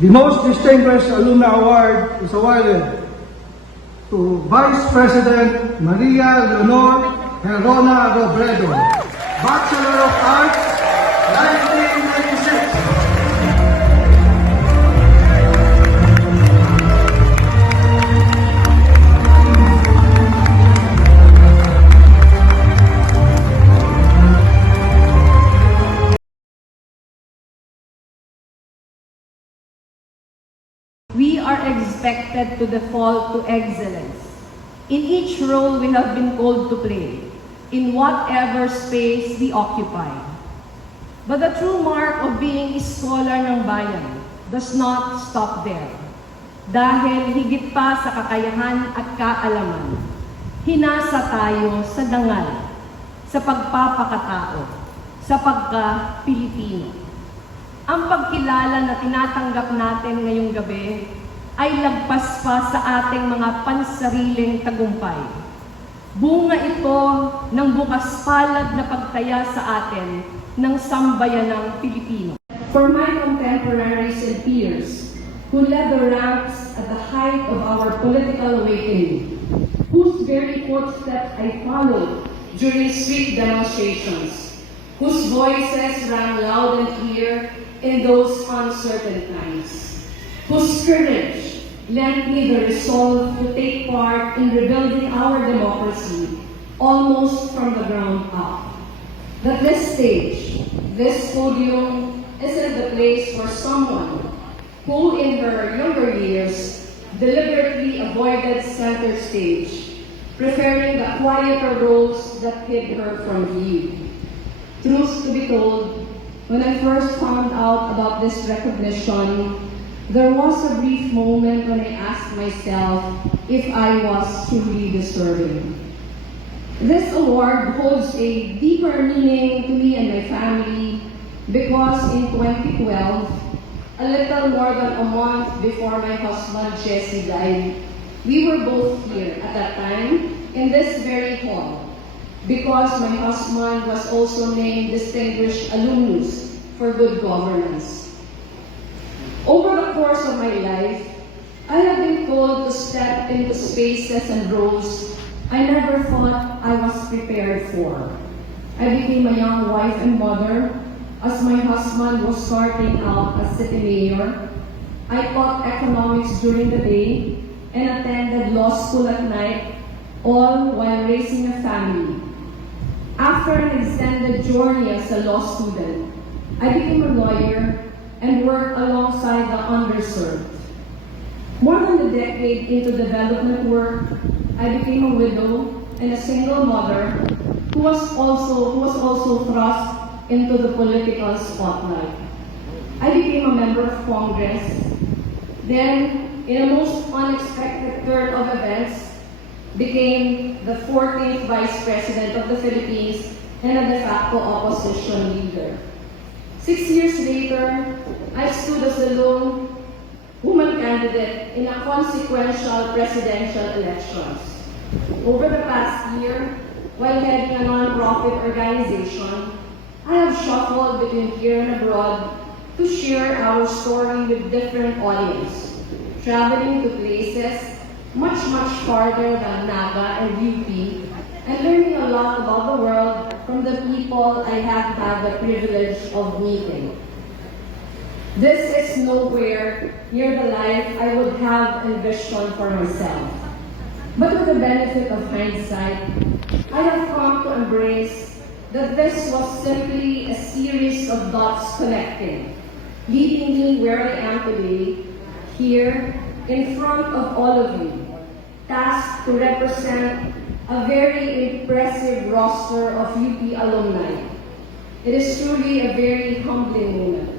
The Most Distinguished Alumna Award is awarded to Vice President Maria Leonor Herona Robredo, Bachelor of Arts, 1996. We are expected to default to excellence in each role we have been called to play, in whatever space we occupy. But the true mark of being a scholar ng bayan does not stop there. Dahil higit pa sa kakayahan at kaalaman, hinasa tayo sa dangal, sa pagpapakatao, sa pagka-Pilipino. Ang pagkilala na tinatanggap natin ngayong gabi ay lagpas pa sa ating mga pansariling tagumpay. Bunga ito ng bukas palad na pagtaya sa atin ng sambayanang Pilipino. For my contemporaries and peers who led the ranks at the height of our political awakening, whose very footsteps I followed during street demonstrations, whose voices rang loud and clear in those uncertain times, whose courage lent me the resolve to take part in rebuilding our democracy almost from the ground up. That this stage, this podium, isn't the place for someone who in her younger years deliberately avoided center stage, preferring the quieter roles that hid her from view. Truth to be told, when I first found out about this recognition, there was a brief moment when I asked myself if I was truly deserving. This award holds a deeper meaning to me and my family because in 2012, a little more than a month before my husband Jesse died, we were both here at that time in this very hall, because my husband was also named Distinguished Alumnus for good governance. Over the course of my life, I have been called to step into spaces and roles I never thought I was prepared for. I became a young wife and mother as my husband was starting out as city mayor. I taught economics during the day and attended law school at night, all while raising a family. After an extended journey as a law student, I became a lawyer and worked alongside the underserved. More than a decade into development work, I became a widow and a single mother who was also thrust into the political spotlight. I became a member of Congress. Then, in a most unexpected turn of events, became the 14th Vice President of the Philippines and a de facto opposition leader. 6 years later, I stood as the lone woman candidate in a consequential presidential elections. Over the past year, while heading a non-profit organization, I have shuffled between here and abroad to share our story with different audience, traveling to places much farther than Naga and UP, and learning a lot about the world from the people I have had the privilege of meeting. This is nowhere near the life I would have envisioned for myself. But with the benefit of hindsight, I have come to embrace that this was simply a series of dots connecting, leading me where I am today, here in front of all of you, tasked to represent a very impressive roster of UP alumni. It is truly a very humbling moment.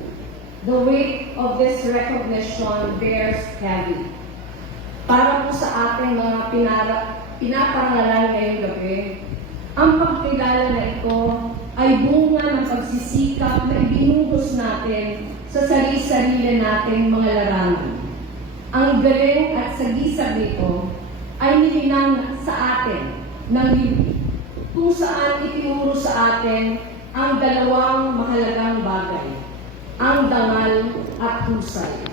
The weight of this recognition bears heavy. Para po sa ating mga pinaparangalan ngayong gabi, ang pagkilala na ito ay bunga ng pagsisikap na ibinuhos natin sa sarili-sarili nating mga larangan. Ang galing at sagisag nito ay nilinang sa atin ng UP, kung saan itinuro sa atin ang dalawang mahalagang bagay, ang dangal at husay.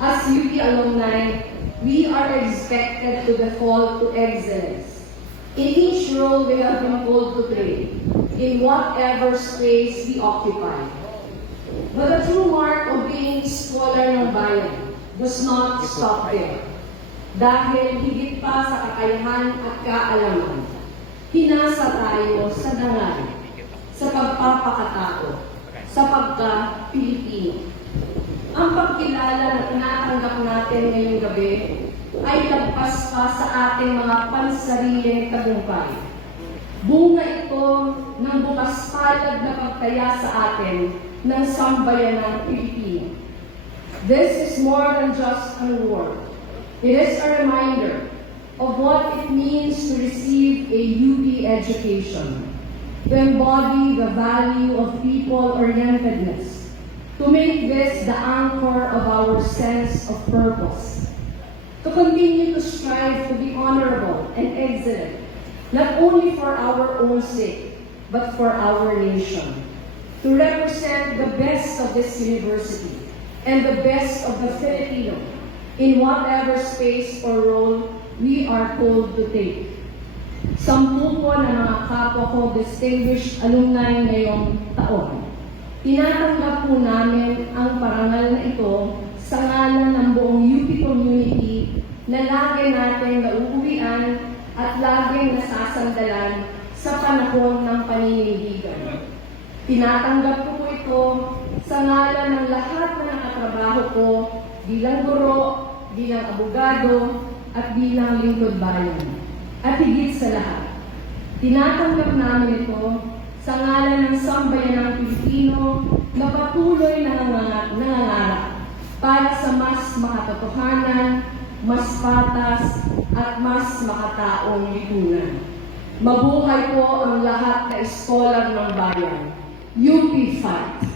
As UP alumni, we are expected to default to excellence in each role we have been called to play, in whatever space we occupy. But the true mark of being scholar ng bayan does not stop there. Dahil higit pa sa kakayahan at kaalaman, hinasa tayo sa dangal, sa pagpapakatao, sa pagka-Pilipino. Ang pagkilala na tinatanggap natin ngayong gabi ay lagpas pa sa ating mga pansariling tagumpay. Bunga ito ng bukas palad na pagtaya sa atin ng sambayanang Pilipino. This is more than just an award. It is a reminder of what it means to receive a UP education, to embody the value of people-orientedness, to make this the anchor of our sense of purpose, to continue to strive to be honorable and excellent, not only for our own sake, but for our nation, to represent the best of this university and the best of the Filipino in whatever space or role we are called to take. Sampu po ng mga kapwa ko distinguished alumni ngayong taon. Tinatanggap po namin ang parangal na ito sa ngalan ng buong UP community na lagi natin nauuwian at laging nasasandalan sa panahon ng paninindigan. Tinatanggap ko po ito sa ngalan ng lahat na nakatrabaho ko bilang guro, bilang abogado, at bilang lingkod bayan. At higit sa lahat, tinatanggap namin ito sa ngalan ng sambayanang Pilipino na patuloy na nangangarap para sa mas makatotohanan, mas patas, at mas makataong lipunan. Mabuhay po ang lahat na iskolar ng bayan. UP Fight!